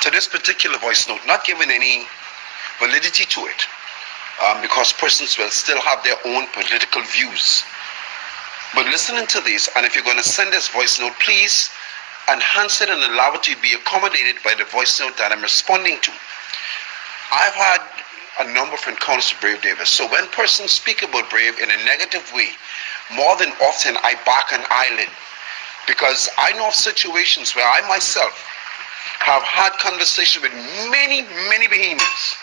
to this particular voice note, not giving any validity to it, because persons will still have their own political views. But listening to this, and if you're going to send this voice note, please enhance it and allow it to be accommodated by the voice note that I'm responding to. I've had a number of encounters with Brave Davis. So when persons speak about Brave in a negative way, more than often I back an eyelid, because I know of situations where I myself have had conversations with many Bahamians.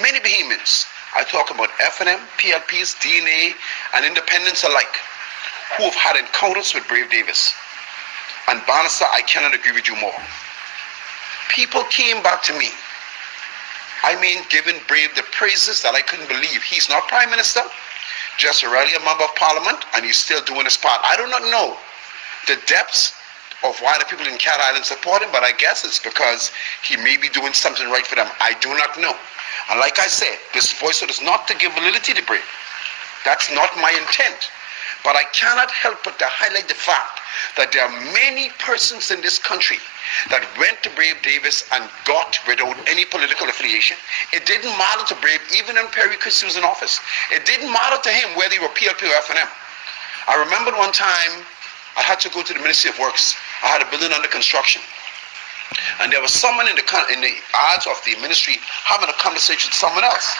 Many Bahamians. I talk about FNM, PLPs, DNA, and independents alike, who have had encounters with Brave Davis. And Bannister, I cannot agree with you more. People came back to me, giving Brave the praises that I couldn't believe. He's not Prime Minister, just a regular member of Parliament, and he's still doing his part. I do not know the depths of why the people in Cat Island support him, but I guess it's because he may be doing something right for them. I do not know. And like I said, this voice is not to give validity to Brave. That's not my intent. But I cannot help but to highlight the fact that there are many persons in this country that went to Brave Davis and got without any political affiliation. It didn't matter to Brave, even when Perry Christie was in office. It didn't matter to him whether he were PLP or FNM. I remember one time I had to go to the Ministry of Works. I had a building under construction. And there was someone in the ads of the ministry having a conversation with someone else.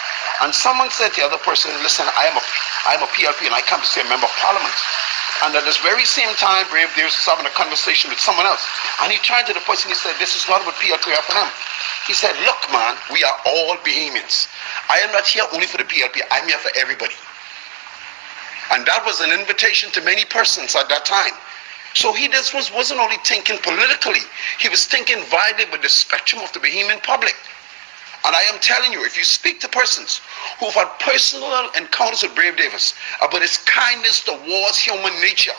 And someone said to the other person, listen, I am a PLP and I come to see a member of Parliament. And at this very same time, Brave Davis was having a conversation with someone else. And he turned to the person, he said, this is not about PLP or FNM. He said, look, man, we are all Bahamians. I am not here only for the PLP, I'm here for everybody. And that was an invitation to many persons at that time. So he wasn't only thinking politically, he was thinking widely with the spectrum of the Bahamian public. And I am telling you, if you speak to persons who've had personal encounters with Brave Davis about his kindness towards human nature,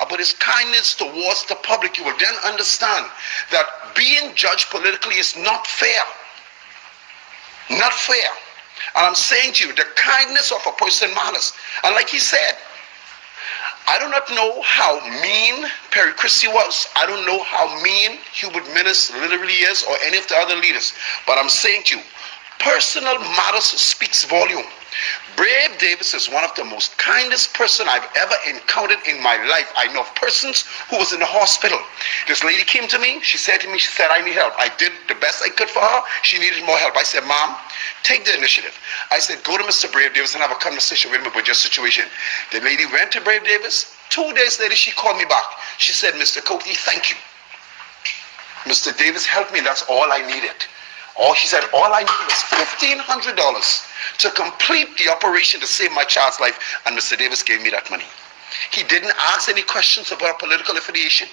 about his kindness towards the public, you will then understand that being judged politically is not fair. Not fair. And I'm saying to you, the kindness of a person matters. And like he said, I do not know how mean Perry Christie was. I don't know how mean Hubert Minnis literally is, or any of the other leaders. But I'm saying to you, personal matters speaks volume. Brave Davis is one of the most kindest person I've ever encountered in my life. I know of persons who was in the hospital. This lady came to me. She said, I need help. I did the best I could for her. She needed more help. I said, Mom, take the initiative. I said, go to Mr. Brave Davis and have a conversation with him about your situation. The lady went to Brave Davis. 2 days later, she called me back. She said, Mr. Cokie, thank you. Mr. Davis helped me. That's all I needed. She said, all I needed was $1,500 to complete the operation to save my child's life. And Mr. Davis gave me that money. He didn't ask any questions about political affiliation.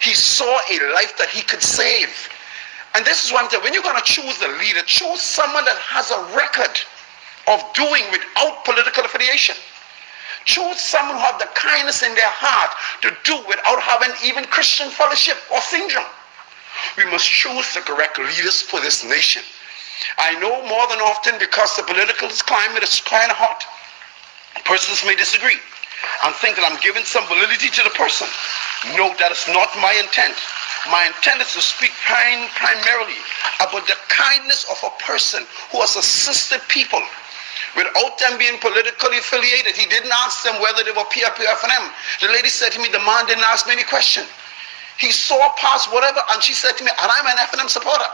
He saw a life that he could save. And this is why I'm telling you, when you're going to choose a leader, choose someone that has a record of doing without political affiliation. Choose someone who has the kindness in their heart to do without having even Christian fellowship or syndrome. We must choose the correct leaders for this nation. I know more than often, because the political climate is kind of hot, persons may disagree and think that I'm giving some validity to the person. No, that is not my intent. My intent is to speak primarily about the kindness of a person who has assisted people without them being politically affiliated. He didn't ask them whether they were PRP or FNM. The lady said to me, the man didn't ask me any question. He saw past whatever, and she said to me, and I'm an FNM supporter.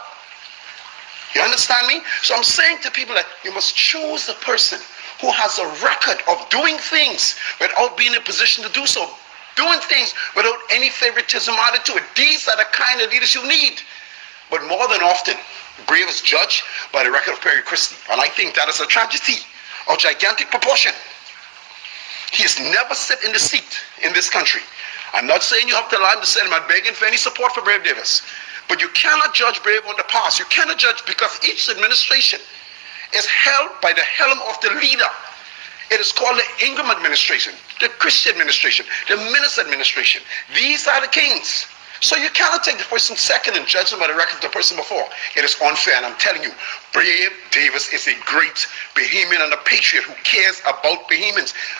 You understand me? So I'm saying to people that you must choose the person who has a record of doing things without being in a position to do so. Doing things without any favoritism added to it. These are the kind of leaders you need. But more than often, Brave is judged by the record of Perry Christie. And I think that is a tragedy of gigantic proportion. He has never sat in the seat in this country. I'm not saying you have to line the same. I'm not begging for any support for Brave Davis. But you cannot judge Brave on the past. You cannot judge, because each administration is held by the helm of the leader. It is called the Ingram administration, the Christie administration, the Minnis administration. These are the kings. So you cannot take the person second and judge them by the record of the person before. It is unfair, and I'm telling you, Brave Davis is a great Bahamian and a patriot who cares about Bahamians.